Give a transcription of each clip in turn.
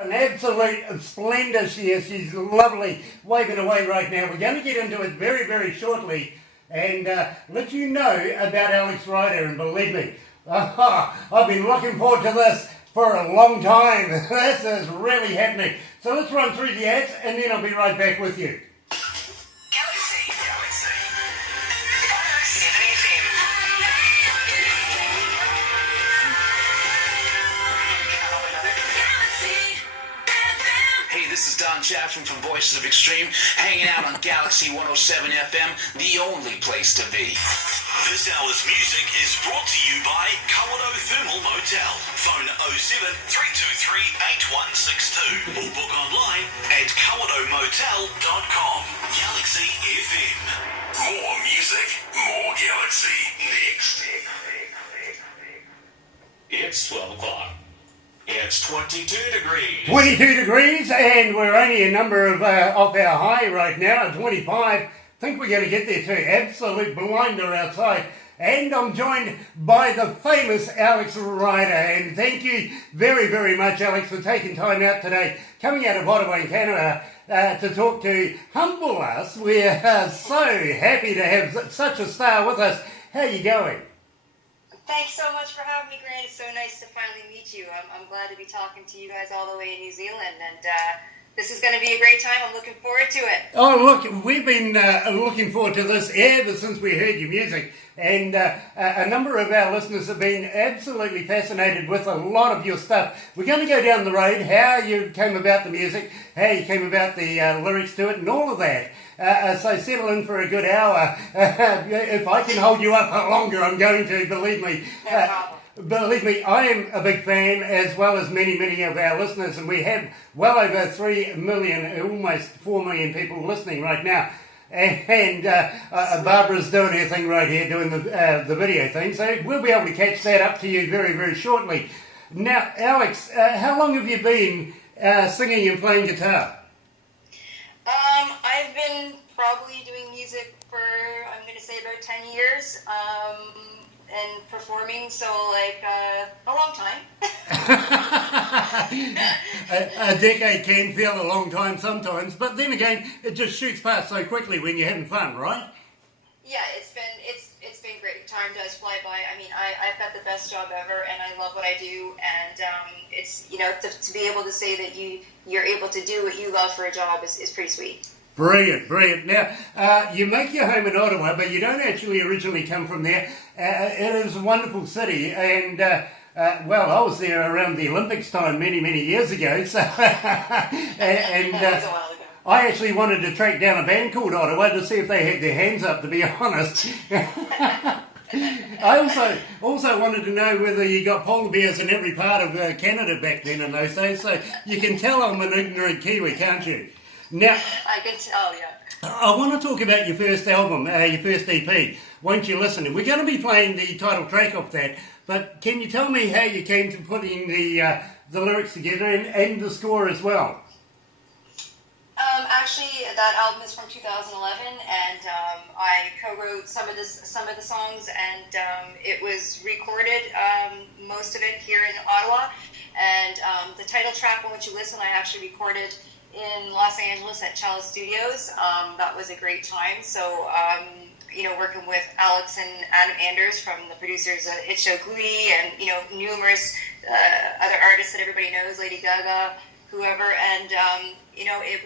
An absolute splendor she is. She's lovely, waving away right now. We're going to get into it very, very shortly and let you know about Alex Ryder. And believe me, I've been looking forward to this for a long time. This is really happening. So let's run through the ads and then I'll be right back with you. This is Don Chaffin from Voices of Extreme, hanging out on Galaxy 107 FM, the only place to be. This hour's music is brought to you by Kawato Thermal Motel. Phone 07 323 8162 or book online at kawatomotel.com. Galaxy FM. More music, more Galaxy. Next. It's 12 o'clock. It's 22 degrees. 22 degrees, and we're only a number of off our high right now at 25. Think we're going to get there too. Absolute blinder outside. And I'm joined by the famous Alex Ryder. And thank you very, very much, Alex, for taking time out today, coming out of Ottawa in Canada to talk to humble us. We're so happy to have such a star with us. How are you going? Thanks so much for having me, Grant. It's so nice to finally meet you. I'm glad to be talking to you guys all the way in New Zealand, and this is going to be a great time. I'm looking forward to it. Oh, look, we've been looking forward to this ever since we heard your music, and a number of our listeners have been absolutely fascinated with a lot of your stuff. We're going to go down the road, how you came about the music, how you came about the lyrics to it, and all of that. So settle in for a good hour. If I can hold you up longer, I'm going to, believe me. No problem. Believe me, I am a big fan, as well as many, many of our listeners, and we have well over 3 million, almost 4 million people listening right now. And Barbara's doing her thing right here, doing the video thing, so we'll be able to catch that up to you very, very shortly. Now, Alex, how long have you been singing and playing guitar? I've been probably doing music for, I'm going to say, about 10 years, and performing, so like a long time. a decade can feel a long time sometimes, but then again, it just shoots past so quickly when you're having fun, right? Yeah, it's been great. Time does fly by. I mean, I've got the best job ever, and I love what I do, and it's, you know, to be able to say that you're able to do what you love for a job is pretty sweet. Brilliant, brilliant. Now, you make your home in Ottawa, but you don't actually originally come from there. It is a wonderful city, and well, I was there around the Olympics time many, many years ago. So, and that was a while ago. I actually wanted to track down a band called Ottawa to see if they had their hands up, to be honest. I also wanted to know whether you got polar bears in every part of Canada back then in those days. So you can tell I'm an ignorant Kiwi, can't you? Now, I can tell, yeah. I want to talk about your first album, your first EP, Won't You Listen? And we're going to be playing the title track of that, but can you tell me how you came to putting the lyrics together and the score as well? Actually, that album is from 2011, and I co-wrote some of the songs, and it was recorded, most of it here in Ottawa, and the title track, Won't You Listen, I actually recorded in Los Angeles at Chalice Studios. That was a great time. So, you know, working with Alex and Adam Anders from the producers of Hit Show Glee, and, you know, numerous other artists that everybody knows, Lady Gaga, whoever, and you know, it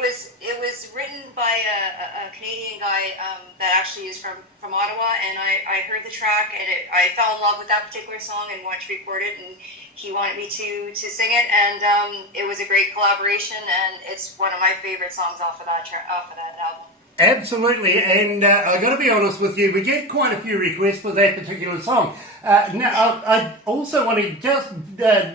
was written by a Canadian guy that actually is from Ottawa, and I heard the track, and I fell in love with that particular song and wanted to record it, and he wanted me to sing it, and it was a great collaboration, and it's one of my favorite songs off of that album. Absolutely, and I've got to be honest with you, we get quite a few requests for that particular song. Now, I also want to just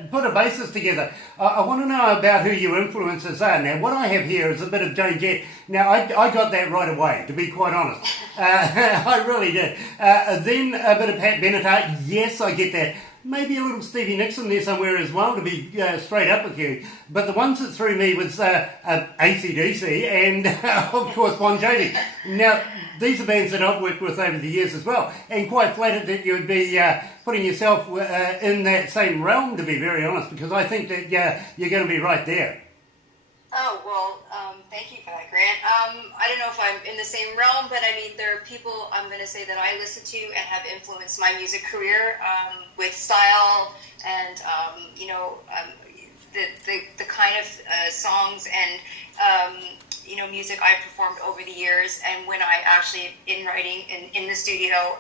put a basis together. I want to know about who your influences are. Now, what I have here is a bit of Joan Jett. Now, I got that right away, to be quite honest. I really did. Then a bit of Pat Benatar. Yes, I get that. maybe a little Stevie Nicks in there somewhere as well, to be straight up with you. But the ones that threw me was AC/DC and, of course, Bon Jovi. Now, these are bands that I've worked with over the years as well, and quite flattered that you would be putting yourself in that same realm, to be very honest, because I think that you're going to be right there. Oh, well, thank you for that, Grant. I don't know if I'm in the same realm, but I mean, there are people I'm going to say that I listen to and have influenced my music career with style and, the kind of songs and, music I performed over the years. And when I actually, in writing in the studio,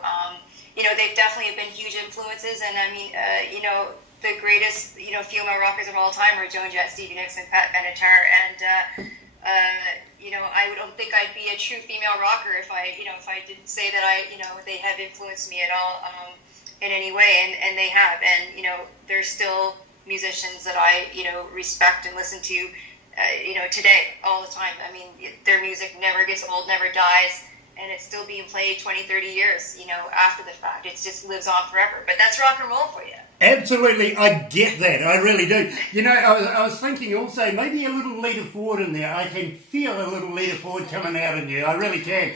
they've definitely been huge influences. And I mean, the greatest, female rockers of all time are Joan Jett, Stevie Nicks, and Pat Benatar. And, I don't think I'd be a true female rocker if I didn't say that they have influenced me at all in any way. And they have. And, they're still musicians that I, respect and listen to, today, all the time. I mean, their music never gets old, never dies. And it's still being played 20, 30 years, after the fact. It just lives on forever. But that's rock and roll for you. Absolutely, I get that. I really do. I was thinking also maybe a little Lita Ford in there. I can feel a little Lita Ford coming out in you. I really can.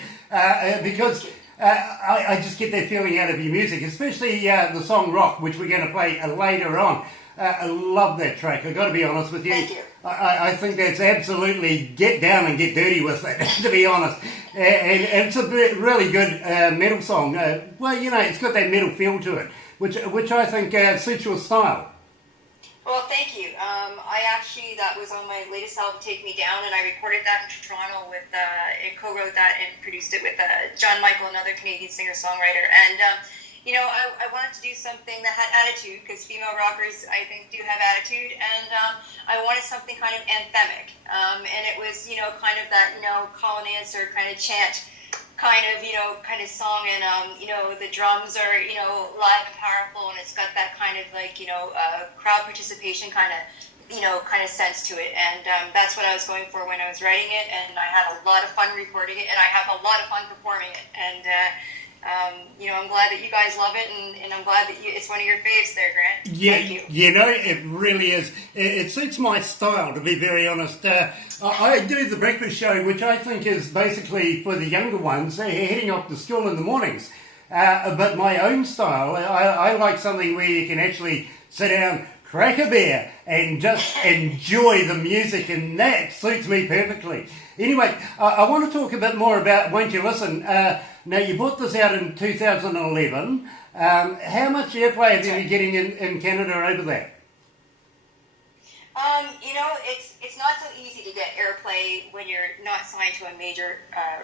Because I just get that feeling out of your music, especially the song Rock, which we're going to play later on. I love that track. I've got to be honest with you. Thank you. I think that's absolutely get down and get dirty with it, to be honest. And it's a really good metal song. It's got that metal feel to it, which I think suits your style. Well, thank you. That was on my latest album, Take Me Down, and I recorded that in Toronto and co-wrote that and produced it with John Michael, another Canadian singer-songwriter. And, I wanted to do something that had attitude, because female rockers, I think, do have attitude, and I wanted something kind of anthemic. And it was, kind of that, call and answer kind of chant kind of song, and the drums are live and powerful, and it's got that kind of crowd participation kind of sense to it, and that's what I was going for when I was writing it, and I had a lot of fun recording it, and I have a lot of fun performing it, and I'm glad that you guys love it, and I'm glad that it's one of your faves there, Grant. Yeah, Thank you. It really is. It suits my style, to be very honest. I do the breakfast show, which I think is basically for the younger ones, heading off to school in the mornings. But my own style, I like something where you can actually sit down, crack a beer, and just enjoy the music, and that suits me perfectly. Anyway, I want to talk a bit more about Won't You Listen. Now, you brought this out in 2011. How much airplay have you been getting in Canada over there? It's not so easy to get airplay when you're not signed to a major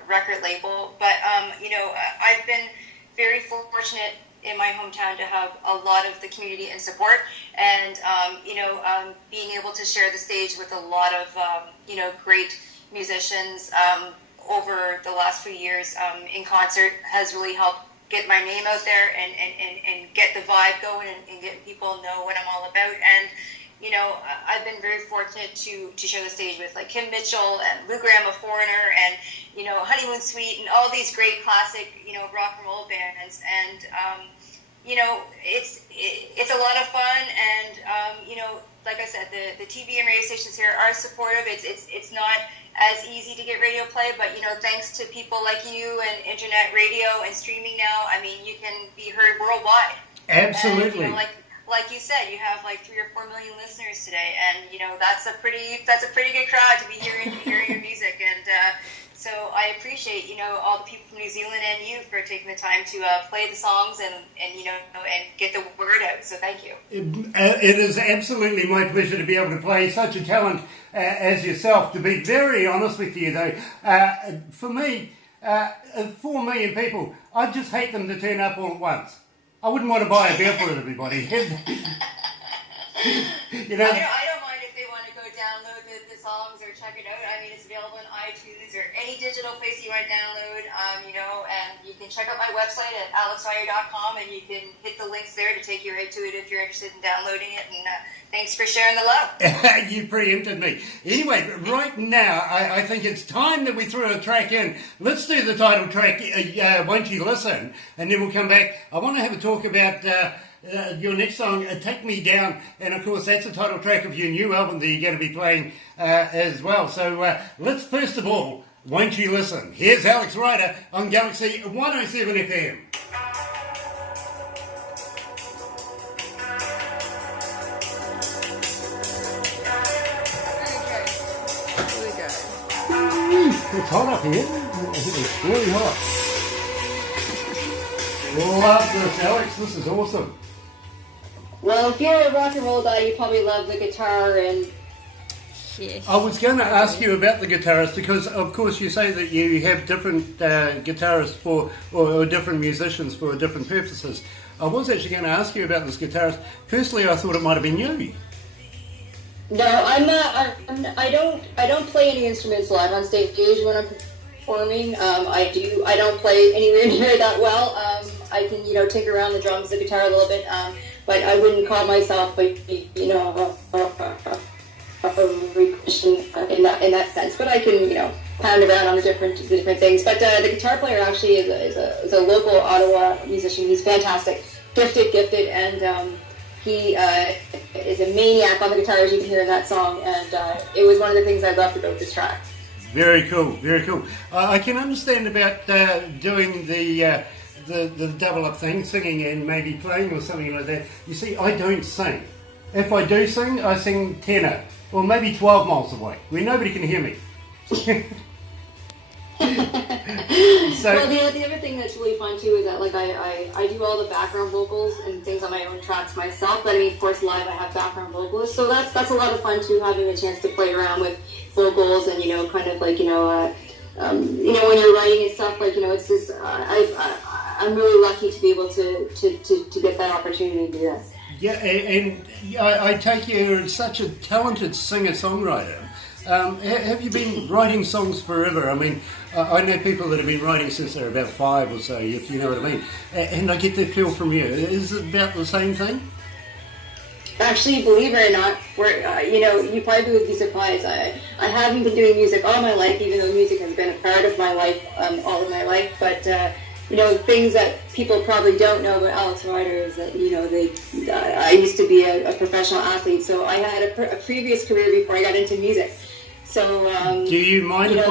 record label. But, I've been very fortunate in my hometown to have a lot of the community and support, and, being able to share the stage with a lot of, great musicians over the last few years in concert has really helped get my name out there and get the vibe going and get people know what I'm all about. And, I've been very fortunate to share the stage with like Kim Mitchell and Lou Graham, a Foreigner, and, Honeymoon Suite, and all these great classic, rock and roll bands. And, it's a lot of fun, and, like I said, the TV and radio stations here are supportive. It's not as easy to get radio play, but, thanks to people like you and internet radio and streaming now, I mean, you can be heard worldwide. Absolutely. And, like you said, you have like 3 or 4 million listeners today, and, that's a pretty good crowd to be hearing your music. And, so I appreciate, all the people from New Zealand and you for taking the time to play the songs and get the word out. So thank you. It is absolutely my pleasure to be able to play such a talent as yourself. To be very honest with you, though, for me, 4 million people, I'd just hate them to turn up all at once. I wouldn't want to buy a beer for everybody. I don't mind if they want to go download the songs or check it out. I mean, it's available on iTunes or any digital place you want to download, and you can check out my website at alexryder.com, and you can hit the links there to take you right to it if you're interested in downloading it. And thanks for sharing the love. You preempted me. Anyway, right now, I think it's time that we throw a track in. Let's do the title track, Won't You Listen? And then we'll come back. I want to have a talk about your next song, Take Me Down, and of course that's the title track of your new album that you're going to be playing as well. So let's first of all, won't you listen? Here's Alex Ryder on Galaxy 107 FM. It's hot up here. It's really hot. Love this, Alex. This is awesome. Well, if you're a rock and roll guy, you probably love the guitar and... Yes. I was going to ask you about the guitarist because, of course, you say that you have different guitarists for, or different musicians for different purposes. I was actually going to ask you about this guitarist. Firstly, I thought it might have been you. No, I don't play any instruments live on stage when I'm performing. I don't play anywhere near that well. I can, tinker around the drums, the guitar a little bit, but I wouldn't call myself, a musician in that sense. But I can, pound around on the different things. But the guitar player actually is a local Ottawa musician. He's fantastic, gifted, and he is a maniac on the guitar, as you can hear in that song. And it was one of the things I loved about this track. Very cool, very cool. I can understand about doing the double up thing, singing and maybe playing or something like that. You see, I don't sing. If I do sing, I sing tenor, or maybe 12 miles away, where nobody can hear me. Well, the other thing that's really fun too is that I do all the background vocals and things on my own tracks myself. But I mean, of course, live I have background vocalists, so that's a lot of fun too, having a chance to play around with vocals and kind of when you're writing and stuff, it's just I'm really lucky to be able to get that opportunity to do that. Yeah, and I take you're such a talented singer-songwriter. Have you been writing songs forever? I mean, I know people that have been writing since they're about 5 or so, if you know what I mean. And I get that feel from you. Is it about the same thing? Actually, believe it or not, you probably would be surprised. I haven't been doing music all my life, even though music has been a part of my life all of my life. But things that people probably don't know about Alex Ryder is that I used to be a professional athlete, so I had a previous career before I got into music. So do you mind if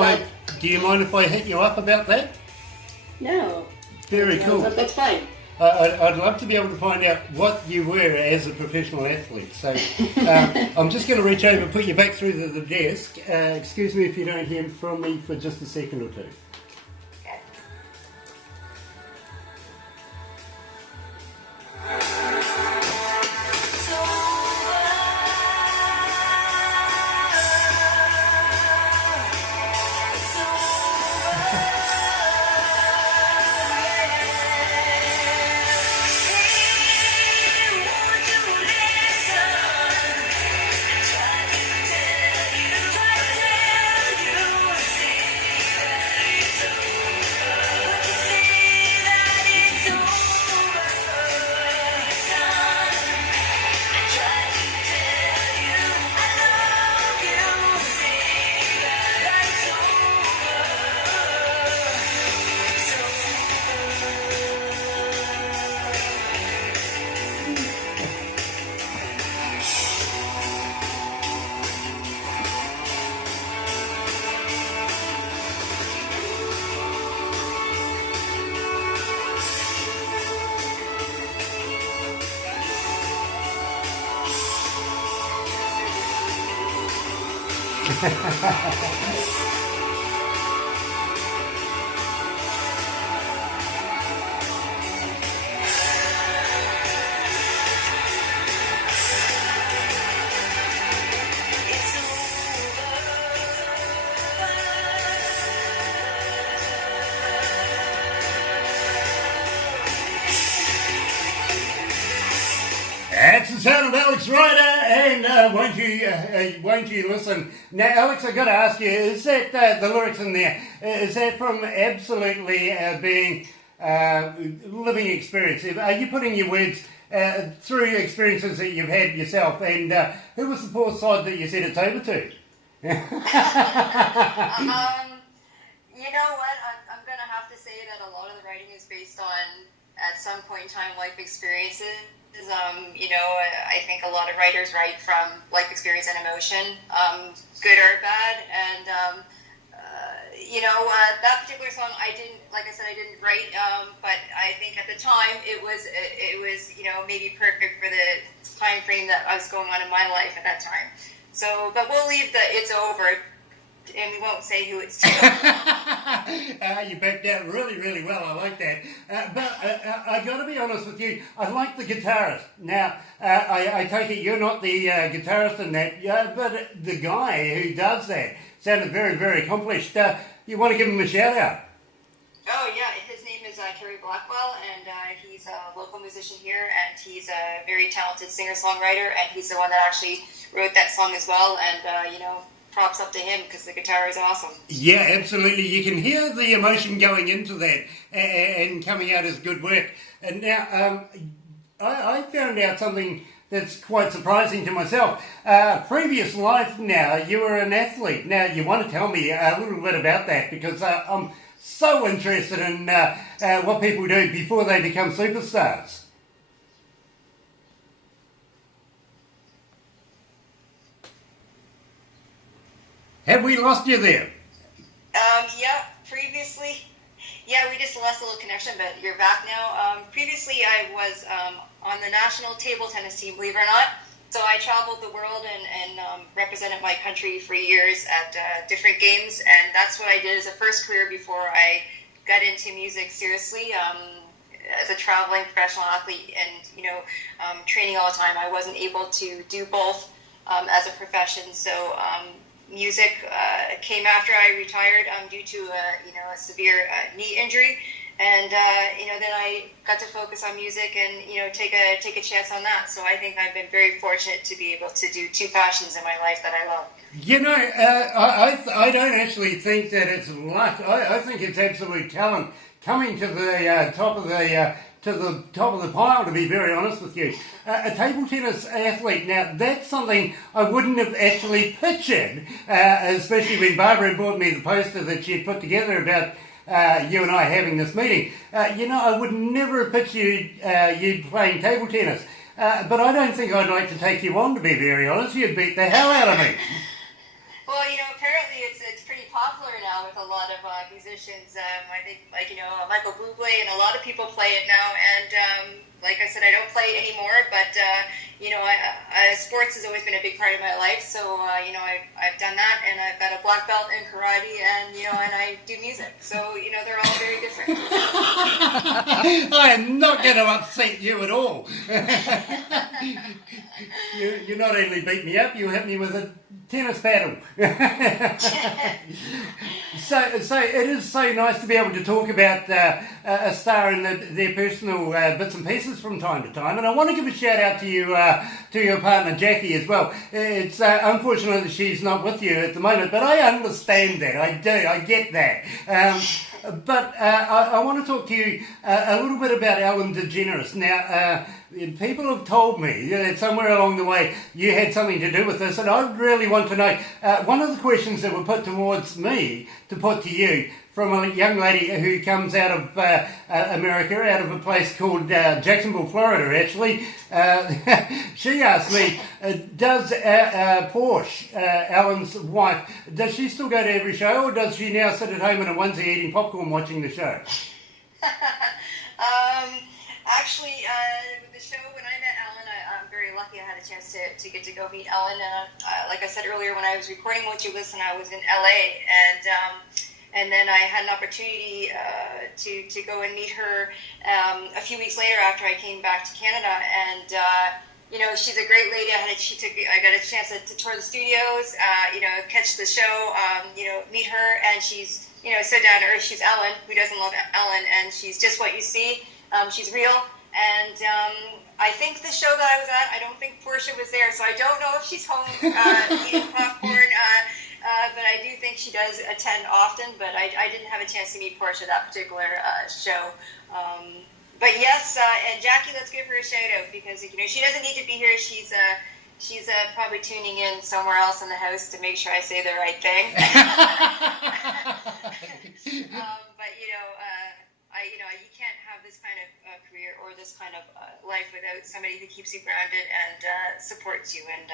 I hit you up about that? No. Very cool. That's fine. I'd love to be able to find out what you were as a professional athlete. So I'm just going to reach over and put you back through the desk. Excuse me if you don't hear from me for just a second or two. That's the sound of Alex Ryder, and won't you listen? Now, Alex, I've got to ask you, is that the lyrics in there, is that from absolutely being living experience? Are you putting your words through experiences that you've had yourself, and who was the poor sod that you sent it over to? You know what, I'm going to have to say that a lot of the writing is based on, at some point in time, life experiences. I think a lot of writers write from life experience and emotion, good or bad. And, that particular song, I didn't write, but I think at the time it was, maybe perfect for the time frame that I was going on in my life at that time. So, but we'll leave the "It's Over," and we won't say who it's to. You backed out really, really well. I like that. But I got to be honest with you. I like the guitarist. Now, I take it you're not the guitarist in that, but the guy who does that sounded very, very accomplished. You want to give him a shout out? Oh yeah, his name is Kerry Blackwell, and he's a local musician here, and he's a very talented singer-songwriter, and he's the one that actually wrote that song as well. And props up to him because the guitar is awesome. Yeah, absolutely. You can hear the emotion going into that and coming out as good work. And now, I found out something that's quite surprising to myself. Previous life now, you were an athlete. Now, you want to tell me a little bit about that because I'm so interested in what people do before they become superstars. Have we lost you there? Yeah, previously. Yeah, we just lost a little connection, but you're back now. Previously, I was on the national table tennis team, believe it or not. So I traveled the world and represented my country for years at different games, and that's what I did as a first career before I got into music seriously. As a traveling professional athlete and, training all the time, I wasn't able to do both as a profession. So music came after I retired due to a severe knee injury, and then I got to focus on music and take a chance on that. So I think I've been very fortunate to be able to do two passions in my life that I love. I don't actually think that it's luck. I think it's absolute talent coming to the top of the pile, to be very honest with you. A table tennis athlete, now that's something I wouldn't have actually pictured, especially when Barbara brought me the poster that she had put together about you and I having this meeting. I would never have pictured you playing table tennis. But I don't think I'd like to take you on, to be very honest. You'd beat the hell out of me. Well, apparently it's pretty popular now with a lot of musicians. I think, Michael Bublé and a lot of people play it now. And like I said, I don't play it anymore, but sports has always been a big part of my life. So I've done that, and I've got a black belt in karate, and and I do music. So they're all very different. I am not going to upset you at all. You not only beat me up, you hit me with a tennis paddle. So it is so nice to be able to talk about a star and their personal bits and pieces from time to time. And I want to give a shout out to you, to your partner Jackie as well. It's unfortunate that she's not with you at the moment, but I understand that. I do. I get that. But I want to talk to you a little bit about Ellen DeGeneres. Now, people have told me that somewhere along the way you had something to do with this, and I really want to know. One of the questions that were put towards me to put to you from a young lady who comes out of America, out of a place called Jacksonville, Florida, actually. She asked me, does Porsche, Alan's wife, does she still go to every show, or does she now sit at home in a onesie eating popcorn watching the show? Actually, with the show, when I met Ellen, I'm very lucky I had a chance to get to go meet Ellen. Like I said earlier, when I was recording Won't You Listen, I was in LA, and then I had an opportunity to go and meet her a few weeks later after I came back to Canada. And she's a great lady. I got a chance to tour the studios, catch the show, meet her, and she's so down to earth. She's Ellen. Who doesn't love Ellen? And she's just what you see. She's real. And I think the show that I was at, I don't think Portia was there, so I don't know if she's home eating popcorn. But I do think she does attend often, but I didn't have a chance to meet Portia that particular show. But yes, and Jackie, let's give her a shout out because she doesn't need to be here. She's probably tuning in somewhere else in the house to make sure I say the right thing. But you can't have this kind of career or this kind of life without somebody who keeps you grounded and supports you. And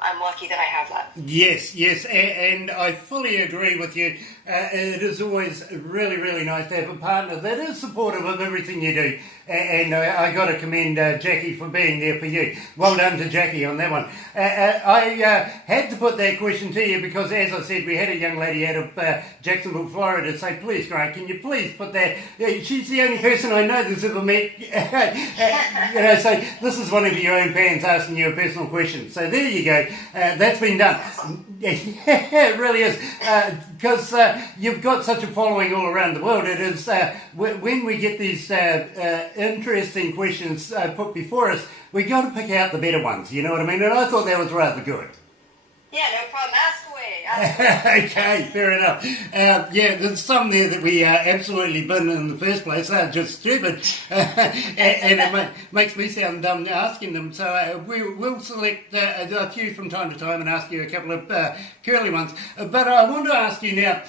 I'm lucky that I have that. Yes, and I fully agree with you. It is always really, really nice to have a partner that is supportive of everything you do. And I got to commend Jackie for being there for you. Well done to Jackie on that one. I had to put that question to you because, as I said, we had a young lady out of Jacksonville, Florida, say, please, Grant, can you please put that? She's the only person I know that's ever met. So this is one of your own fans asking you a personal question. So there you go. That's been done. It really is. Because you've got such a following all around the world. It is when we get these interesting questions put before us, we got to pick out the better ones. You know what I mean? And I thought that was rather good. Yeah, no problem. Ask away. Okay, fair enough. There's some there that we absolutely bin in the first place. They're just stupid. And it makes me sound dumb asking them. So we'll select a few from time to time and ask you a couple of curly ones. But I want to ask you now,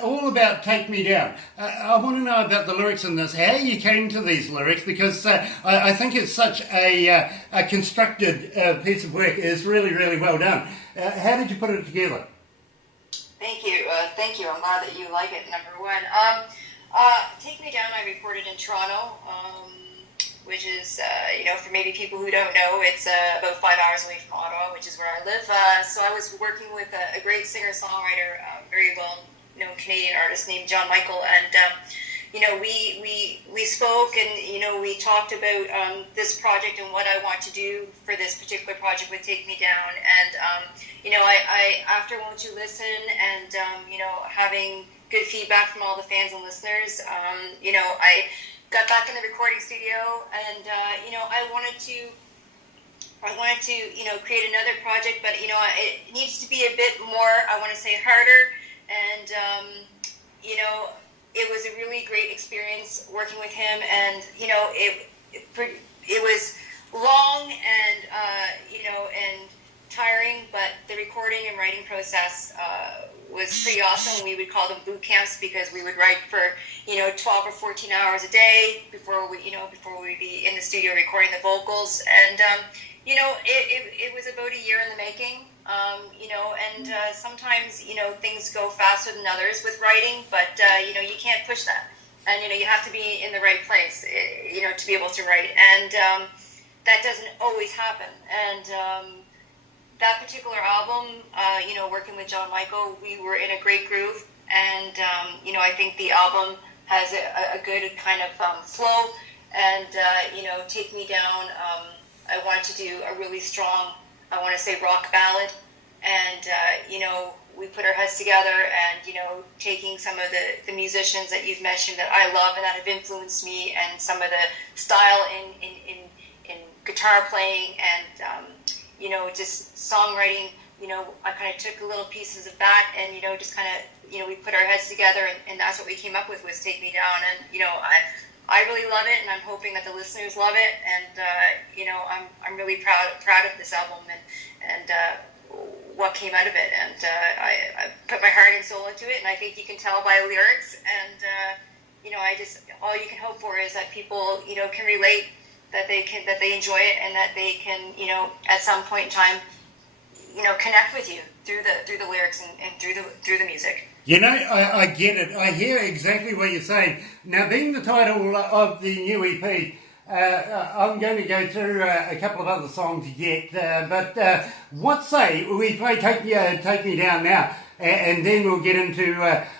all about Take Me Down. I want to know about the lyrics in this, how you came to these lyrics, because I think it's such a constructed piece of work. It's really, really well done. How did you put it together? Thank you. I'm glad that you like it, number one. Take Me Down I recorded in Toronto, which is, for maybe people who don't know, it's about 5 hours away from Ottawa, which is where I live. So I was working with a great singer-songwriter, very well-known Canadian artist named John Michael, and we spoke and we talked about this project and what I want to do for this particular project with Take Me Down, and I after Won't You Listen and having good feedback from all the fans and listeners, I got back in the recording studio and I wanted to create another project, but it needs to be a bit more, I want to say, harder, and it was a really great experience working with him, and it was long and and tiring, but the recording and writing process was pretty awesome. We would call them boot camps because we would write for 12 or 14 hours a day before we'd be in the studio recording the vocals, and it was about a year in the making. And sometimes, things go faster than others with writing, but, you can't push that. And, you have to be in the right place, to be able to write. And that doesn't always happen. And that particular album, working with John Michael, we were in a great groove. And, I think the album has a good kind of flow. And, Take Me Down, I wanted to do a really strong, I want to say, rock ballad, and we put our heads together, and taking some of the musicians that you've mentioned that I love and that have influenced me, and some of the style in guitar playing and just songwriting. I kind of took little pieces of that, and just kind of we put our heads together, and that's what we came up with was Take Me Down, and I really love it, and I'm hoping that the listeners love it, and I'm really proud of this album and what came out of it, and I put my heart and soul into it, and I think you can tell by the lyrics, and all you can hope for is that people can relate, that they enjoy it, and that they can at some point in time connect with you through the lyrics and through the music. I get it. I hear exactly what you're saying. Now, being the title of the new EP, I'm going to go through a couple of other songs yet, but what say we play Take Me Down now, and then we'll get into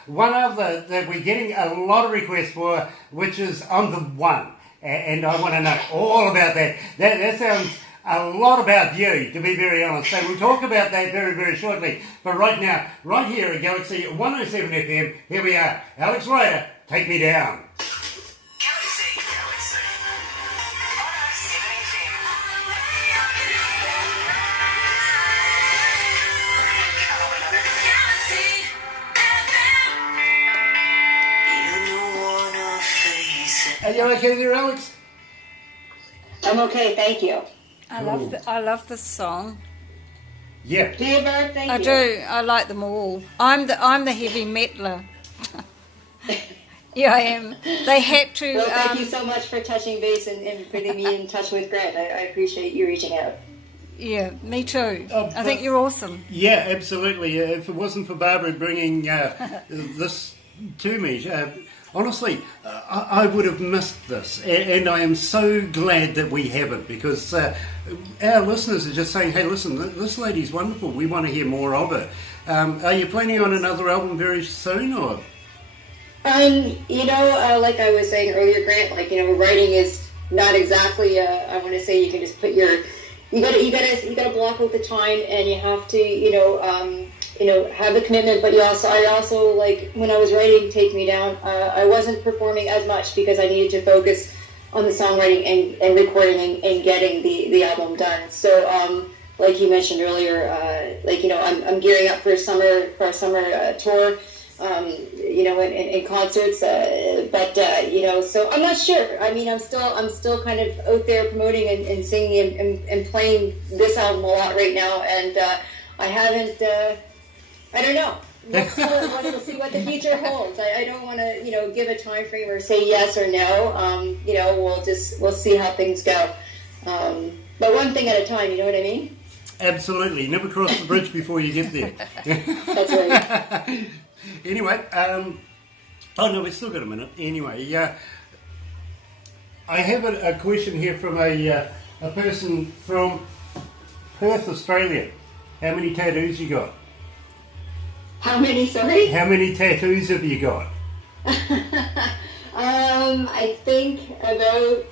one other that we're getting a lot of requests for, which is I'm the One, and I want to know all about that. That sounds a lot about you, to be very honest. So we'll talk about that very, very shortly. But right now, right here at Galaxy 107 FM, here we are. Alex Ryder, Take Me Down. Galaxy 107 FM. Are you okay there, Alex? I'm okay, thank you. I love the song. Yeah. Do you, Bert? Thank I you. do. I like them all. I'm the heavy metaler. Yeah, I am. They had to. Well, thank you so much for touching base and putting me in touch with Grant. I appreciate you reaching out. Yeah, me too. Oh, I think you're awesome. Yeah, absolutely. If it wasn't for Barbara bringing this to me, honestly, I would have missed this. And I am so glad that we haven't, because our listeners are just saying, hey, listen, this lady's wonderful. We want to hear more of her. Are you planning on another album very soon, or...? Like I was saying earlier, Grant, writing is not exactly, I want to say you can just put you gotta block out the time, and you have to, have the commitment, but I also, like, when I was writing Take Me Down, I wasn't performing as much because I needed to focus on the songwriting and recording and getting the album done. So, like you mentioned earlier, I'm gearing up for a summer tour. In concerts, so I'm not sure. I mean, I'm still kind of out there promoting and singing and playing this album a lot right now, and I haven't. I don't know. We'll see what the future holds. I don't want to, give a time frame or say yes or no. We'll see how things go. But one thing at a time. You know what I mean? Absolutely. Never cross the bridge before you get there. That's right. Anyway, we've still got a minute. Anyway, I have a question here from a person from Perth, Australia. How many tattoos you got? How many, sorry? How many tattoos have you got? I think about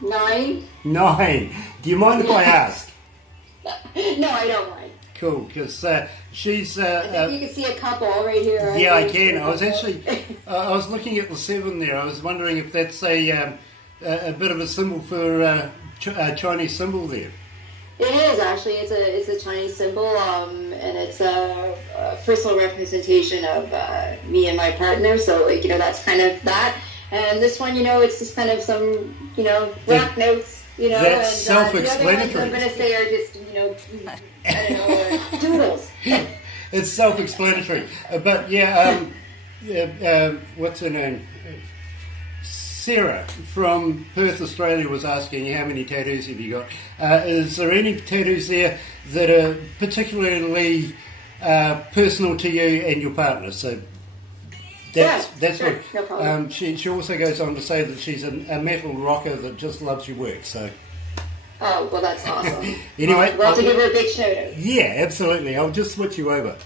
9. 9. Do you mind if I ask? No, I don't mind. Cool, because she's... I think you can see a couple right here. Yeah, I can. I was actually... I was looking at the 7 there. I was wondering if that's a bit of a symbol for a Chinese symbol there. It is, actually. It's a Chinese symbol, and it's a personal representation of me and my partner. So, that's kind of that. And this one, it's just kind of some, rock notes, That's and self-explanatory. the other ones I'm going to say are just, I don't know, doodles. It's self-explanatory. But what's her name? Sarah from Perth, Australia was asking how many tattoos have you got. Is there any tattoos there that are particularly personal to you and your partner? So that's sure. what. No problem. She also goes on to say that she's a metal rocker that just loves your work. So. Oh, well, that's awesome. Anyway, we'll have to give her a big shout out. Yeah, absolutely. I'll just switch you over.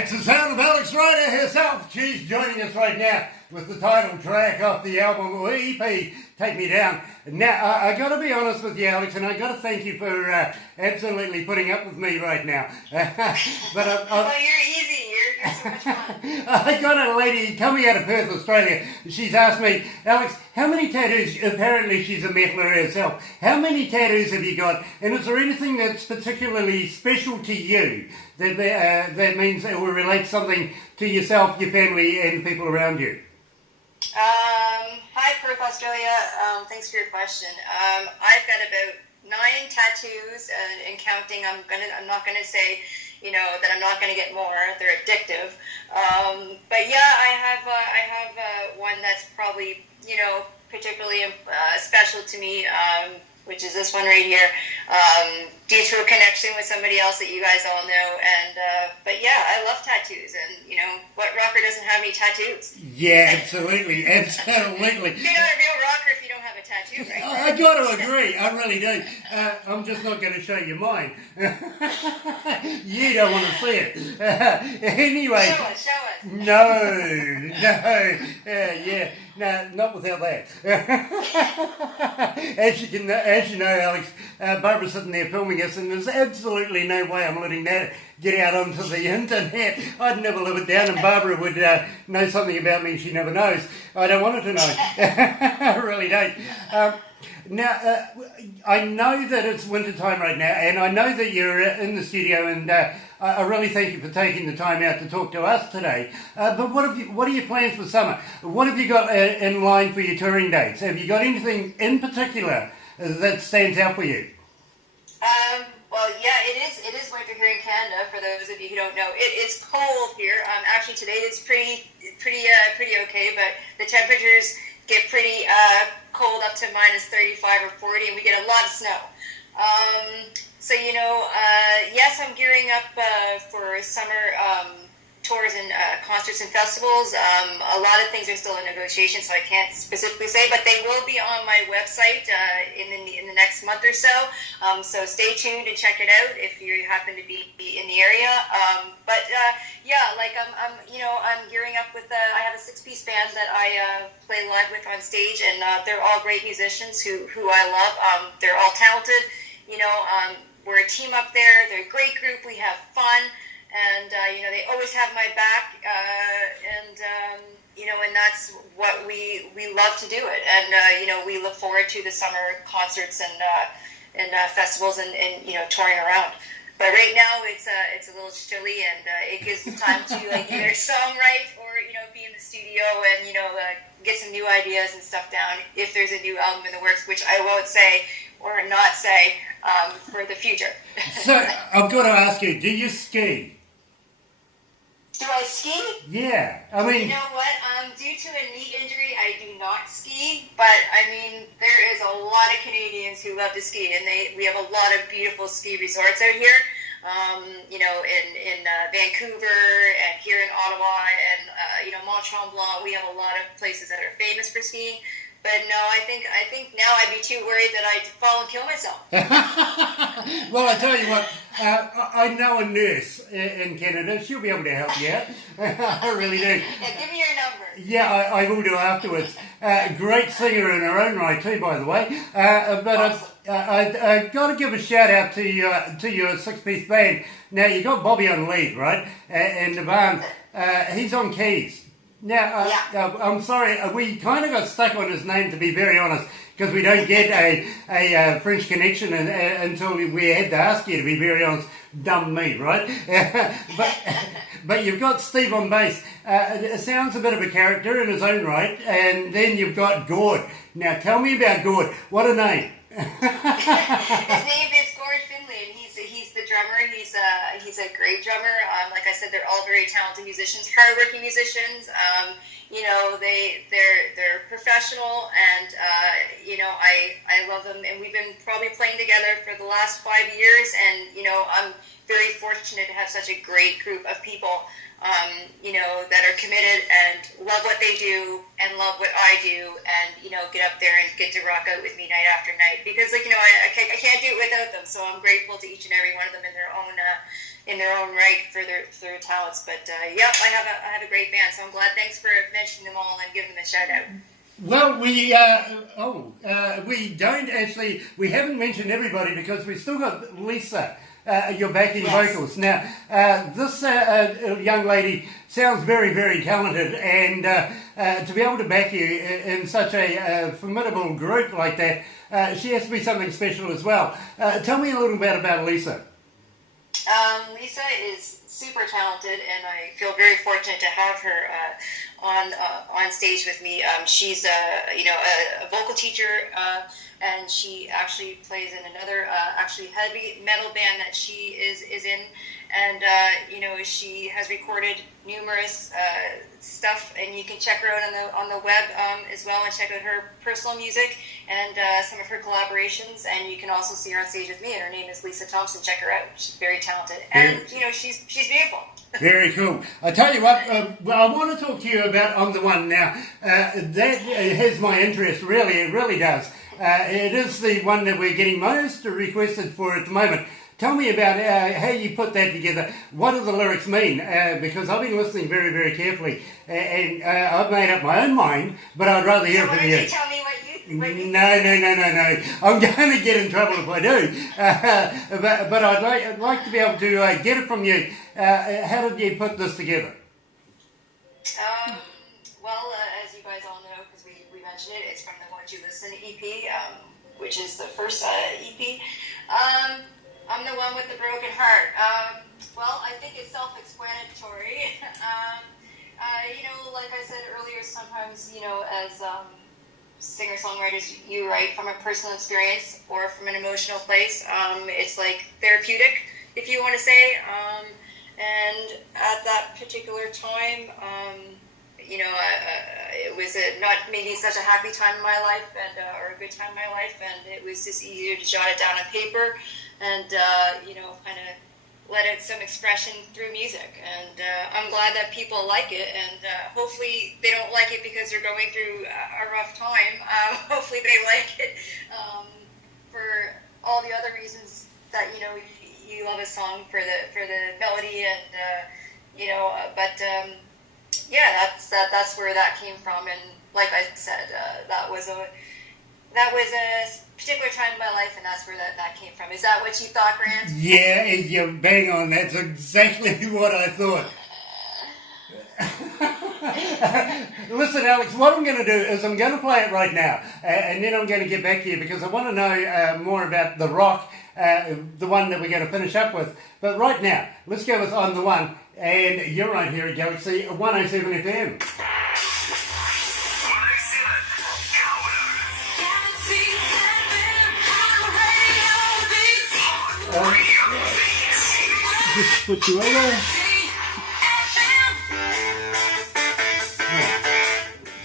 It's the sound of Alex Ryder herself. She's joining us right now with the title track off the album or EP, Take Me Down. Now, I got to be honest with you, Alex, and I got to thank you for absolutely putting up with me right now. But well, you're easy. You're so much fun. I got a lady coming out of Perth, Australia. She's asked me, Alex, how many tattoos? Apparently, she's a metaler herself. How many tattoos have you got? And is there anything that's particularly special to you that means it will relate something to yourself, your family, and people around you? Hi, Perth, Australia. Thanks for your question. I've got about 9 tattoos and counting. I'm not gonna say, that I'm not gonna get more. They're addictive. But yeah, I have one that's probably, particularly special to me. which is this one right here, due to a connection with somebody else that you guys all know. And but yeah, I love tattoos, and what rocker doesn't have any tattoos? Yeah, absolutely, absolutely. You're not a real rocker if you don't have a tattoo, right? I got to agree, I really do. I'm just not going to show you mine. You don't want to see it. Anyway. Show us. No, not without that. As you know, Alex, Barbara's sitting there filming us, and there's absolutely no way I'm letting that get out onto the internet. I'd never live it down, and Barbara would know something about me she never knows. I don't want her to know. I really don't. Now, I know that it's winter time right now, and I know that you're in the studio, and I really thank you for taking the time out to talk to us today. But what are your plans for summer? What have you got in line for your touring dates? Have you got anything in particular that stands out for you? Well, yeah, it is winter here in Canada. For those of you who don't know, it's cold here. Actually, today it's pretty okay, but the temperatures get pretty cold, up to minus 35 or 40, and we get a lot of snow. So yes, I'm gearing up for summer tours and concerts and festivals. A lot of things are still in negotiation, so I can't specifically say, but they will be on my website in the next month or so. So stay tuned and check it out if you happen to be in the area. I'm gearing up with. I have a 6-piece band that I play live with on stage, and they're all great musicians who I love. They're all talented. We're a team up there. They're a great group. We have fun. And, they always have my back, and that's what we love to do it. And, we look forward to the summer concerts and festivals and touring around. But right now it's a little chilly, and it gives me time to either songwrite or, be in the studio and, get some new ideas and stuff down if there's a new album in the works, which I won't say or not say for the future. So I've got to ask you, do you ski? Do I ski? Yeah, I mean... You know what? Due to a knee injury, I do not ski. But, there is a lot of Canadians who love to ski. And we have a lot of beautiful ski resorts out here. In Vancouver and here in Ottawa and, Mont Tremblant. We have a lot of places that are famous for skiing. But no, I think now I'd be too worried that I'd fall and kill myself. Well, I tell you what, I know a nurse in Canada. She'll be able to help you out. I really do. Yeah, give me your number. Yeah, I will do afterwards. Great singer in her own right too, by the way. Awesome. I got to give a shout out to your 6-piece band. Now you got Bobby on lead, right? And the band, he's on keys. Now, I'm sorry, we kind of got stuck on his name, to be very honest, because we don't get a French connection until we had to ask you, to be very honest. Dumb me, right? but you've got Steve on bass. It sounds a bit of a character in his own right, and then you've got Gord. Now, tell me about Gord. What a name. His name is Gord Finley, and he's the drummer. He's a great drummer. Like I said, they're all very talented musicians, hardworking musicians. They're professional, and I love them. And we've been probably playing together for the last 5 years, and I'm very fortunate to have such a great group of people. That are committed and love what they do and love what I do, and get up there and get to rock out with me night after night, because I can't do it without them. So I'm grateful to each and every one of them in their own right for their talents. But I have a great band, so I'm glad. Thanks for mentioning them all and giving them a shout out. Well, we don't actually. We haven't mentioned everybody because we've still got Lisa. Your backing vocals. Now, this young lady sounds very, very talented, and to be able to back you in such a formidable group like that, she has to be something special as well. Tell me a little bit about Lisa. Lisa is super talented, and I feel very fortunate to have her on stage with me. She's a vocal teacher. And she actually plays in another heavy metal band that she is in, and she has recorded numerous stuff, and you can check her out on the web as well, and check out her personal music and some of her collaborations. And you can also see her on stage with me, and her name is Lisa Thompson. Check her out; she's very talented, and she's beautiful. Very cool. I tell you what, I want to talk to you about I'm the One now. That has my interest, really, it really does. It is the one that we're getting most requested for at the moment. Tell me about how you put that together. What do the lyrics mean? Because I've been listening very, very carefully, and I've made up my own mind, but I'd rather hear from you. You tell me what you No. I'm going to get in trouble if I do. But I'd like to be able to get it from you. How did you put this together? Well, as you guys all know, because we mentioned it, it's from the Won't You Listen EP, which is the first EP. I'm the one with the broken heart. Well, I think it's self-explanatory. Like I said earlier, sometimes, as singer-songwriters, you write from a personal experience or from an emotional place. It's like therapeutic, if you want to say. And at that particular time, it was not maybe such a happy time in my life, or a good time in my life, and it was just easier to jot it down on paper and kind of let out some expression through music. And I'm glad that people like it, and hopefully they don't like it because they're going through a rough time. Hopefully they like it for all the other reasons that you love a song, for the melody, and that's where that came from. And like I said, that was a particular time in my life, and that's where that came from. Is that what you thought, Grant? Yeah, you're bang on. That's exactly what I thought. Listen, Alex, what I'm going to do is I'm going to play it right now, and then I'm going to get back to you because I want to know more about the rock, the one that we're going to finish up with. But right now, let's go with I'm the One, and you're right here at Galaxy 107 FM. Just put you over.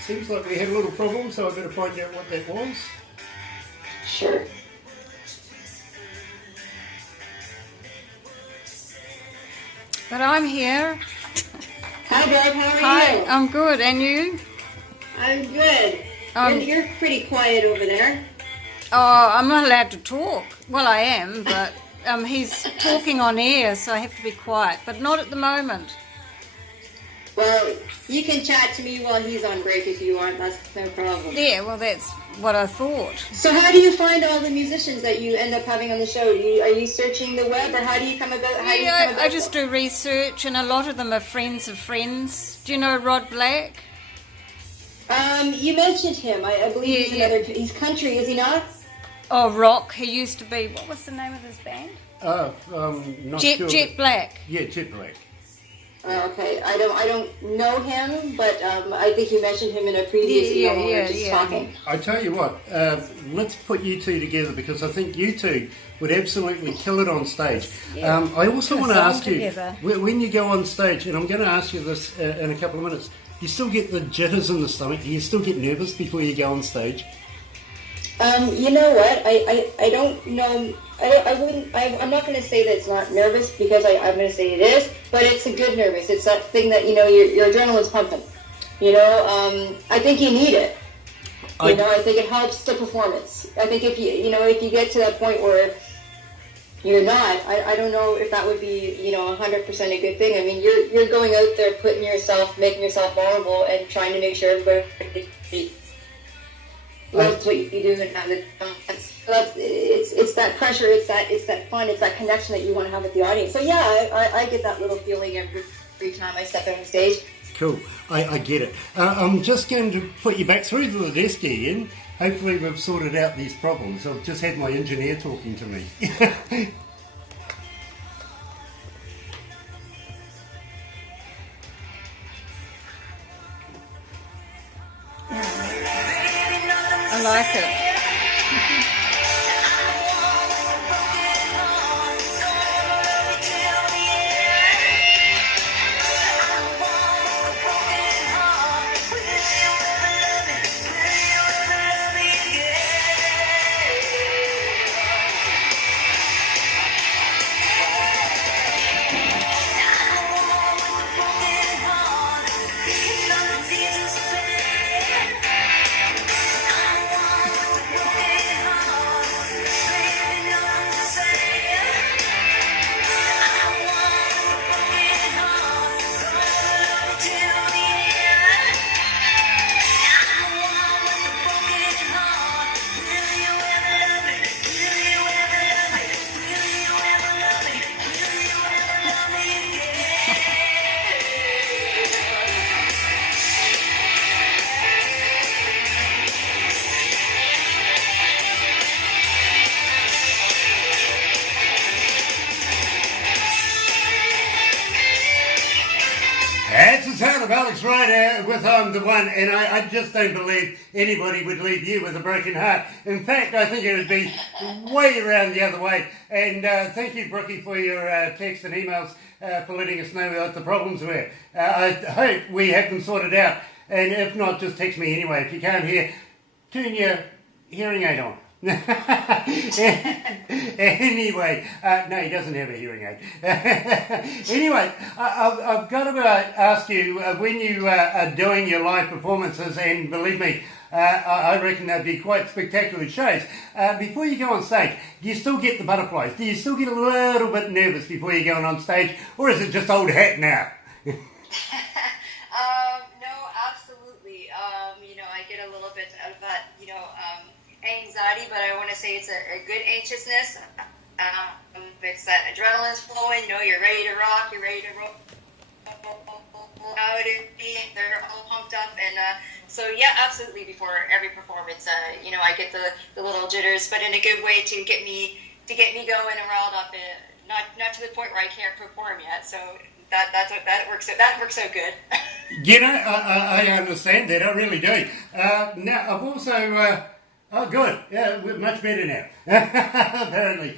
Seems like we had a little problem, so I better find out what that was. Sure. But I'm here. Hi, Deb. How are Hi, you? I'm good. And you? I'm good. You're pretty quiet over there. Oh, I'm not allowed to talk. Well, I am, but he's talking on air, so I have to be quiet. But not at the moment. Well, you can chat to me while he's on break if you want. That's no problem. Yeah, well, that's what I thought. So how do you find all the musicians that you end up having on the show? Are you searching the web, or how do you come about? I just do research, and a lot of them are friends of friends. Do you know Rod Black? You mentioned him. I believe he's country, is he not? Oh, rock. He used to be. What was the name of his band? Not Jet, sure. Jet Black. Yeah, Jet Black. Okay, I don't know him, but I think you mentioned him in a previous email when we were just talking. I tell you what, let's put you two together because I think you two would absolutely kill it on stage. Yeah. I also want to ask together. you, when you go on stage, and I'm going to ask you this in a couple of minutes, do you still get the jitters in the stomach? Do you still get nervous before you go on stage? You know what? I don't know. I'm not going to say that it's not nervous because I'm going to say it is, but it's a good nervous. It's that thing that, your adrenaline's pumping. I think you need it. I think it helps the performance. I think if you get to that point where you're not, I don't know if that would be, 100% a good thing. I mean, you're going out there, making yourself vulnerable and trying to make sure everybody loves what you do and has it. It's that pressure, it's that fun, it's that connection that you want to have with the audience. So yeah, I get that little feeling every time I step on stage. Cool, I get it. I'm just going to put you back through to the desk again. Hopefully we've sorted out these problems. I've just had my engineer talking to me. I like it. Alex Ryder with I'm the One, and I just don't believe anybody would leave you with a broken heart. In fact, I think it would be way around the other way. And thank you, Brookie, for your texts and emails for letting us know what the problems were. I hope we have them sorted out, and if not, just text me anyway. If you can't hear, turn your hearing aid on. Anyway, no, he doesn't have a hearing aid. Anyway, I've got to ask you, when you are doing your live performances, and believe me, I reckon they'd be quite spectacular shows, before you go on stage, do you still get the butterflies? Do you still get a little bit nervous before you're going on stage, or is it just old hat now? No, absolutely. I get a little bit of that, anxiety, but I want to say it's a good anxiousness. It's that adrenaline's flowing, you're ready to rock, you're ready to roll out, and they're all pumped up, and so yeah, absolutely. Before every performance, I get the little jitters, but in a good way to get me going and riled up. Not to the point where I can't perform yet. So that works out good. I understand that. I really do. Now I've also. Oh, good. Yeah, we're much better now. Apparently.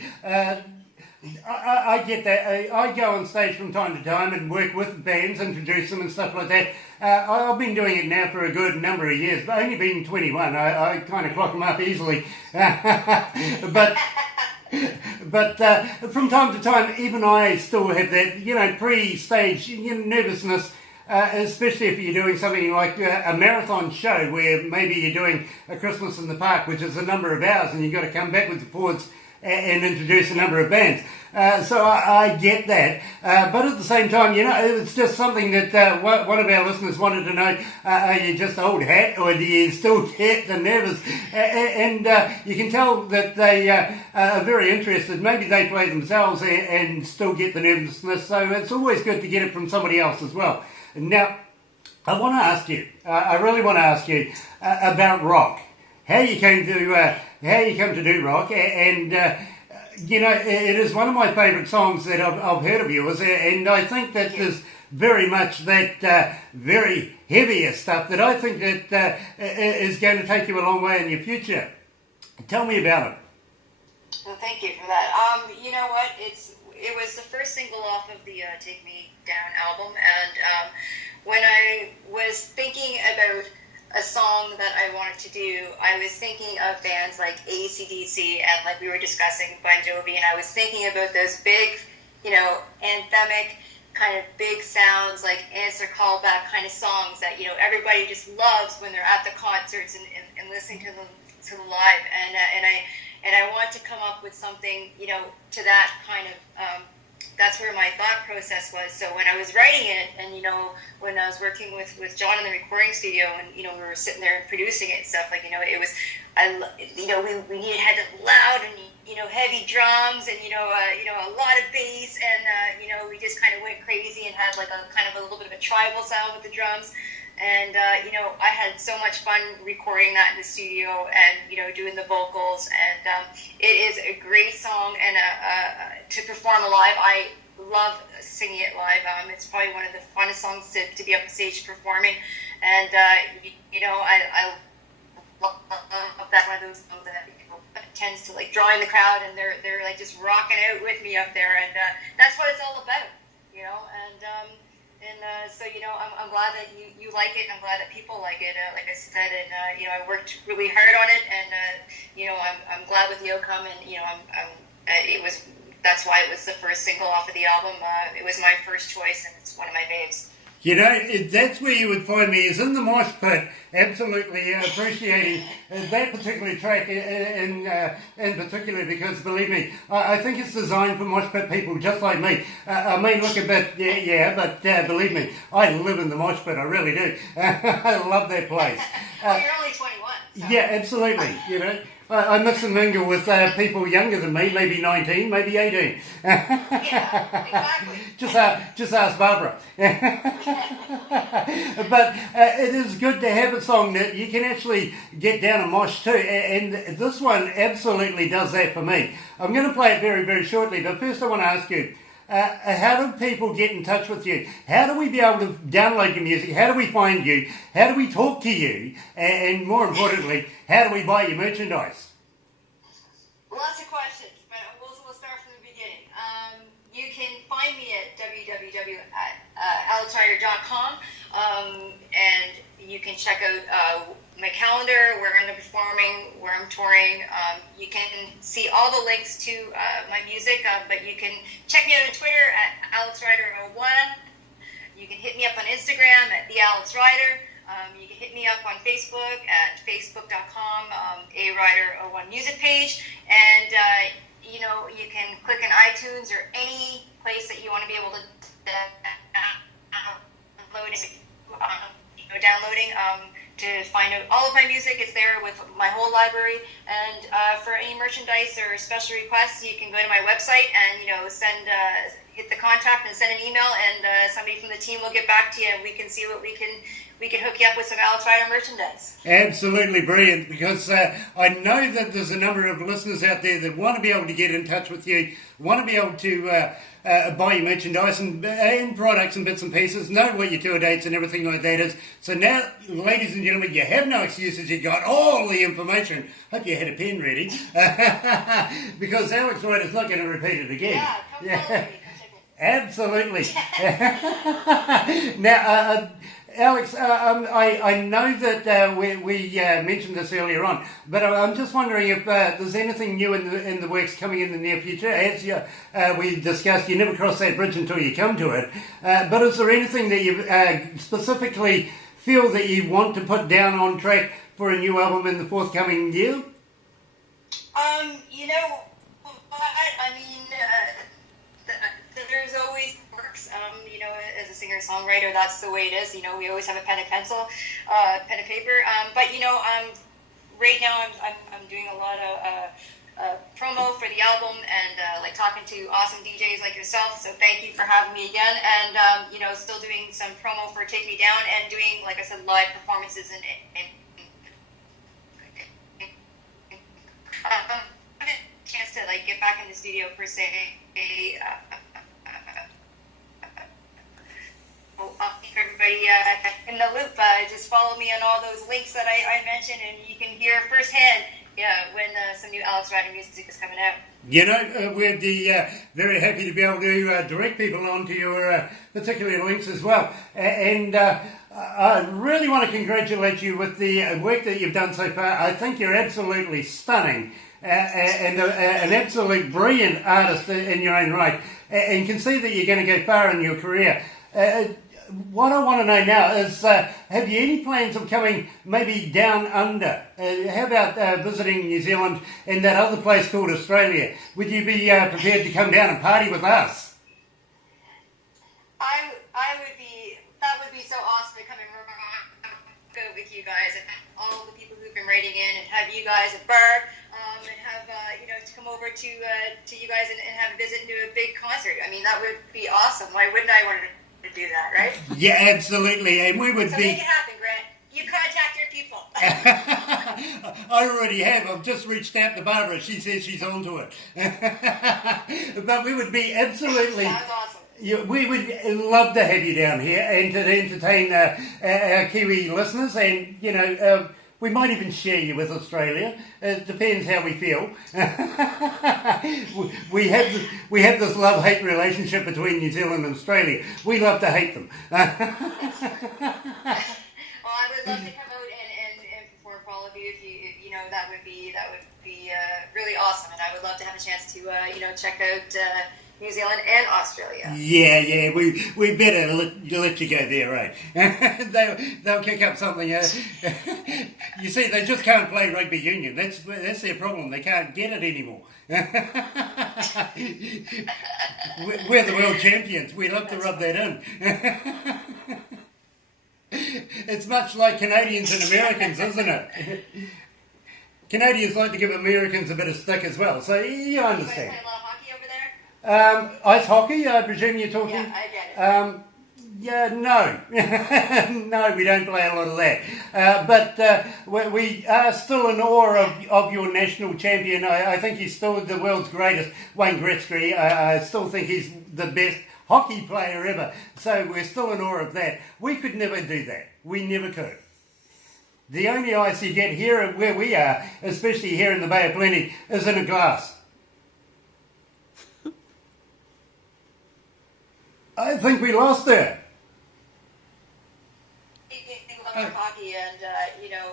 I get that. I go on stage from time to time and work with bands, introduce them and stuff like that. I've been doing it now for a good number of years, but only being 21. I kind of clock them up easily. But from time to time, even I still have that, pre-stage nervousness. Especially if you're doing something like a marathon show where maybe you're doing a Christmas in the Park, which is a number of hours, and you've got to come backwards and forwards and introduce a number of bands. So I get that. But at the same time, it's just something that one of our listeners wanted to know, are you just old hat, or do you still get the nervous? And you can tell that they are very interested. Maybe they play themselves and still get the nervousness. So it's always good to get it from somebody else as well. Now, I want to ask you, I really want to ask you about rock. How you came to do rock, and it is one of my favourite songs that I've heard of yours, and I think that there's very much that very heavier stuff that I think that is going to take you a long way in your future. Tell me about it. Well, thank you for that. You know what? It was the first single off of the Take Me Down album, and when I was thinking about a song that I wanted to do, I was thinking of bands like AC/DC and, like we were discussing, Bon Jovi, and I was thinking about those big, anthemic kind of big sounds, like answer callback kind of songs that, everybody just loves when they're at the concerts and listening to them live, and I want to come up with something, to that kind of, that's where my thought process was. So when I was writing it, and, when I was working with John in the recording studio, and, we were sitting there and producing it and stuff, like, it was, we had loud and, heavy drums and, a lot of bass, and, we just kind of went crazy and had like a kind of a little bit of a tribal sound with the drums. And, I had so much fun recording that in the studio and, doing the vocals. And it is a great song, and to perform live, I love singing it live. It's probably one of the funnest songs to be up on stage performing. And, I love that one of those songs that tends to like draw in the crowd, and they're like just rocking out with me up there. And that's what it's all about, And so, I'm glad that you like it, and I'm glad that people like it, like I said, and, I worked really hard on it, and, I'm glad with the outcome, and, that's why it was the first single off of the album. It was my first choice, and it's one of my faves. That's where you would find me, is in the mosh pit, absolutely appreciating that particular track in particular, because believe me, I think it's designed for mosh pit people just like me. I may look a bit, but believe me, I live in the mosh pit, I really do. I love that place. Well, you're only 21. So. Yeah, absolutely, I mix and mingle with people younger than me, maybe 19, maybe 18. Yeah, exactly. Just ask Barbara. But it is good to have a song that you can actually get down and mosh to, and this one absolutely does that for me. I'm going to play it very, very shortly, but first I want to ask you, how do people get in touch with you? How do we be able to download your music? How do we find you? How do we talk to you? And more importantly, how do we buy your merchandise? Lots of questions, but we'll start from the beginning. You can find me at www.alexryder.com, and you can check out my calendar, where I'm performing, where I'm touring. You can see all the links to my music, but you can check me out on Twitter at AlexRyder01. You can hit me up on Instagram at TheAlexRyder. You can hit me up on Facebook at facebook.com, a Ryder01 music page, and you can click on iTunes or any place that you want to be able to downloading to find out all of my music. It's there with my whole library, and for any merchandise or special requests, you can go to my website and hit the contact and send an email, and somebody from the team will get back to you, and we can see what we can hook you up with some Alex Ryder merchandise. Absolutely brilliant, because I know that there's a number of listeners out there that want to be able to get in touch with you, want to be able to buy your merchandise and products and bits and pieces, know what your tour dates and everything like that is. So now, ladies and gentlemen, you have no excuses. You got all the information. Hope you had a pen ready, because Alex Ryder's not going to repeat it again. Yeah, come follow me. Absolutely. Now, Alex, I know that we mentioned this earlier on, but I'm just wondering if there's anything new in the works coming in the near future. As we discussed, you never cross that bridge until you come to it. But is there anything that you specifically feel that you want to put down on track for a new album in the forthcoming year? There's always works. As a singer-songwriter, that's the way it is. We always have a pen and pencil, pen and paper. But right now I'm doing a lot of promo for the album, and talking to awesome DJs like yourself. So thank you for having me again. And still doing some promo for Take Me Down, and doing, like I said, live performances and chance to get back in the studio per se. I'll keep everybody in the loop. Just follow me on all those links that I mentioned, and you can hear firsthand when some new Alex Ryder music is coming out. We'd be very happy to be able to direct people onto your particular links as well. And I really want to congratulate you with the work that you've done so far. I think you're absolutely stunning and an absolute brilliant artist in your own right, and can see that you're going to go far in your career. What I want to know now is, have you any plans of coming maybe down under? How about visiting New Zealand and that other place called Australia? Would you be prepared to come down and party with us? That would be so awesome to come and go with you guys, and all the people who've been writing in, and have you guys at bar, and have to come over to you guys and have a visit and do a big concert. I mean, that would be awesome. Why wouldn't I want to do that, right? Yeah, absolutely. And we would make it happen, Grant. You contact your people. I already have. I've just reached out to Barbara. She says she's onto it. But we would be absolutely... Sounds awesome. We would love to have you down here and to entertain our Kiwi listeners, and we might even share you with Australia. It depends how we feel. we have this love-hate relationship between New Zealand and Australia. We love to hate them. Well, I would love to come out and perform for all of you. If that would be really awesome, and I would love to have a chance to check out New Zealand and Australia. Yeah, we better let you go there, right? They'll kick up something. You see, they just can't play rugby union. That's their problem. They can't get it anymore. We're the world champions. We love to rub that in. It's much like Canadians and Americans, isn't it? Canadians like to give Americans a bit of stick as well, so you understand. You guys play a lot of hockey over there? Ice hockey, I presume you're talking. Yeah, I get it. Yeah, no. No, we don't play a lot of that. But we are still in awe of your national champion. I think he's still the world's greatest, Wayne Gretzky. I still think he's the best hockey player ever. So we're still in awe of that. We could never do that. We never could. The only ice you get here where we are, especially here in the Bay of Plenty, is in a glass. I think we lost her. We love hockey, and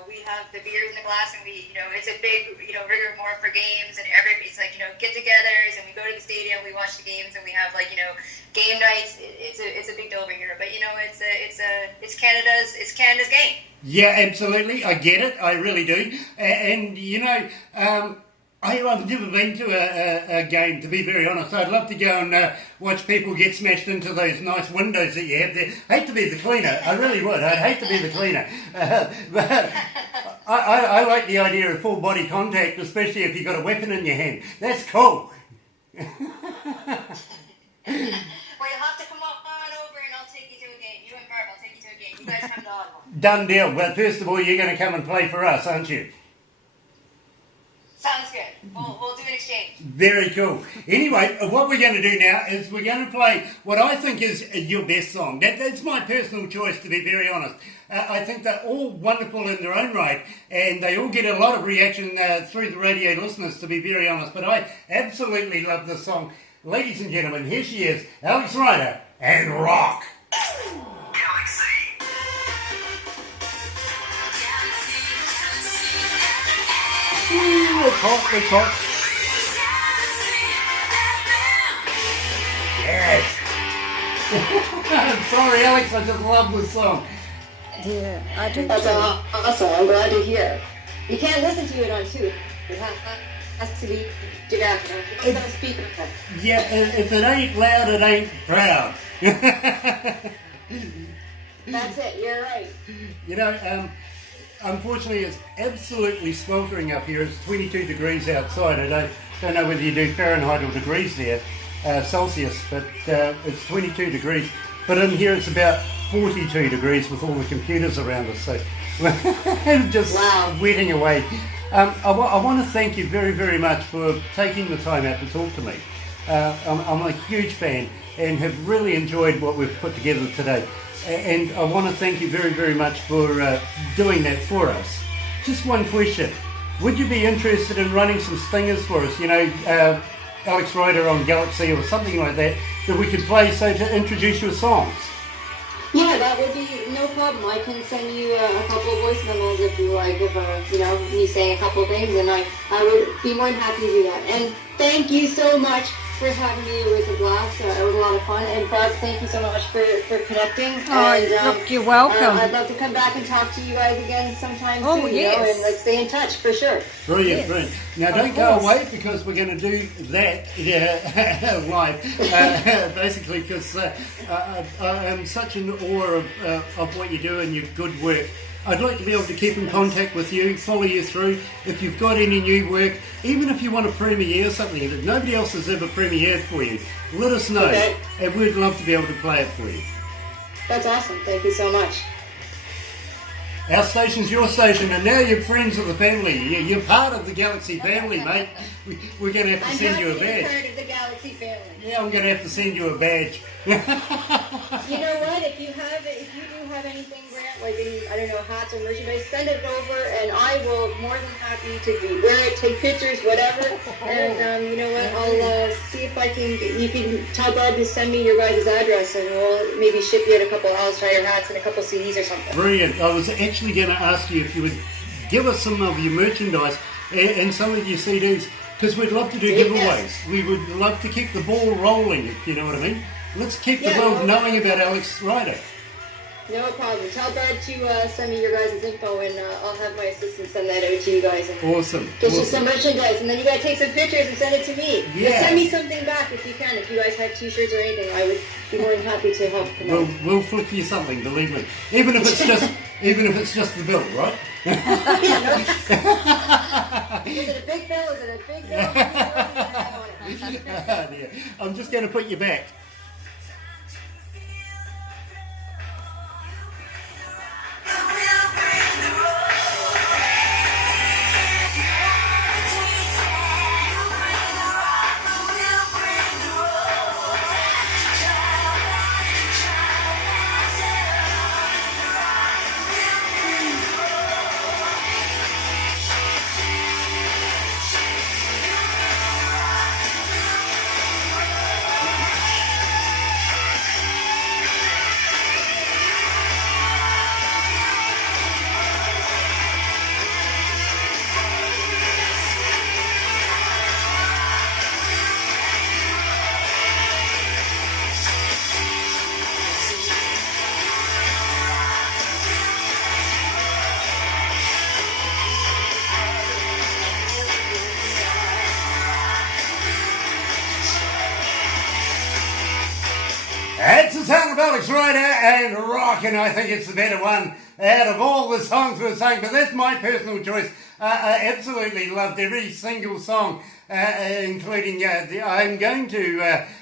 we have the beers in the glass, and it's a big, rigor more for games, and it's like get-togethers, and we go to the stadium, we watch the games, and we have game nights. It's a big deal over here, but it's Canada's game. Yeah, absolutely. I get it. I really do. And I've never been to a game, to be very honest. I'd love to go and watch people get smashed into those nice windows that you have there. Hate to be the cleaner. I really would. I'd hate to be the cleaner. But I like the idea of full body contact, especially if you've got a weapon in your hand. That's cool. Well, you'll have to come on over and I'll take you to a game. You and Barb, I'll take you to a game. You guys come to Ottawa. Done deal. But first of all, you're going to come and play for us, aren't you? Sounds good. We'll do an exchange. Very cool. Anyway, what we're going to do now is we're going to play what I think is your best song. That's my personal choice, to be very honest. I think they're all wonderful in their own right, and they all get a lot of reaction through the radio listeners, to be very honest. But I absolutely love this song. Ladies and gentlemen, here she is, Alex Ryder and Rock. Galaxy. Ooh, it's hot. Yes. I'm sorry, Alex, I just love this song. Yeah, I do. That's awesome. I'm glad to hear. You can't listen to it on tube. It has to be direct. It's on speaker. Yeah, if it ain't loud, it ain't proud. That's it. You're right. Unfortunately, it's absolutely sweltering up here. It's 22 degrees outside. I don't know whether you do Fahrenheit or degrees there, Celsius, but it's 22 degrees. But in here, it's about 42 degrees with all the computers around us. So we're just wetting away. I want to thank you very, very much for taking the time out to talk to me. I'm a huge fan and have really enjoyed what we've put together today. And I want to thank you very, very much for doing that for us. Just one question. Would you be interested in running some stingers for us? Alex Ryder on Galaxy or something like that we could play so to introduce your songs? Yeah, that would be no problem. I can send you a couple of voice memos if you like, if me saying a couple of things, and I would be more than happy to do that. And thank you so much for having me. It was a blast. It was a lot of fun. And Barb, thank you so much for connecting. Oh, and, look, you're welcome. I'd love to come back and talk to you guys again sometime Oh, soon. yes. And let's stay in touch for sure. Brilliant, Yes. brilliant. Now don't go away because we're going to do that live, basically because I am such in awe of what you do and your good work. I'd like to be able to keep in contact with you, follow you through. If you've got any new work, even if you want to premiere something that nobody else has ever premiered for you, let us know. Okay. And we'd love to be able to play it for you. That's awesome. Thank you so much. Our station's your station, and now you're friends of the family. You're part of the Galaxy family, mate. We're going to have to send you a badge. I'm part of the Galaxy family. Yeah, I'm going to have to send you a badge. You know what? If you do have anything, Grant, like any, I don't know, hats or merchandise, send it over, and I will more than happy to wear it, take pictures, whatever. And you know what? I'll see if I can. You can tell Bob to send me your guys' address, and we'll maybe ship you a couple of Alice Ryder hats and a couple of CDs or something. Brilliant. I was actually going to ask you if you would give us some of your merchandise and some of your CDs, because we'd love to do giveaways. We would love to keep the ball rolling, if you know what I mean. Let's keep the world knowing about Alex Ryder. No problem. Tell Brad to send me your guys' info, and I'll have my assistant send that out to you guys. And Awesome. Get you some merchandise, and then you gotta take some pictures and send it to me. Yeah. But send me something back if you can. If you guys have T-shirts or anything, I would be more than happy to help promote. We'll flip you something, believe me. Even if it's just the bill, right? Is it a big bill? Is it a big bill? Yeah. I'm just going to put you back. Alex Ryder and Rockin'. I think it's the better one out of all the songs we're saying, but that's my personal choice. I absolutely loved every single song, including I'm going to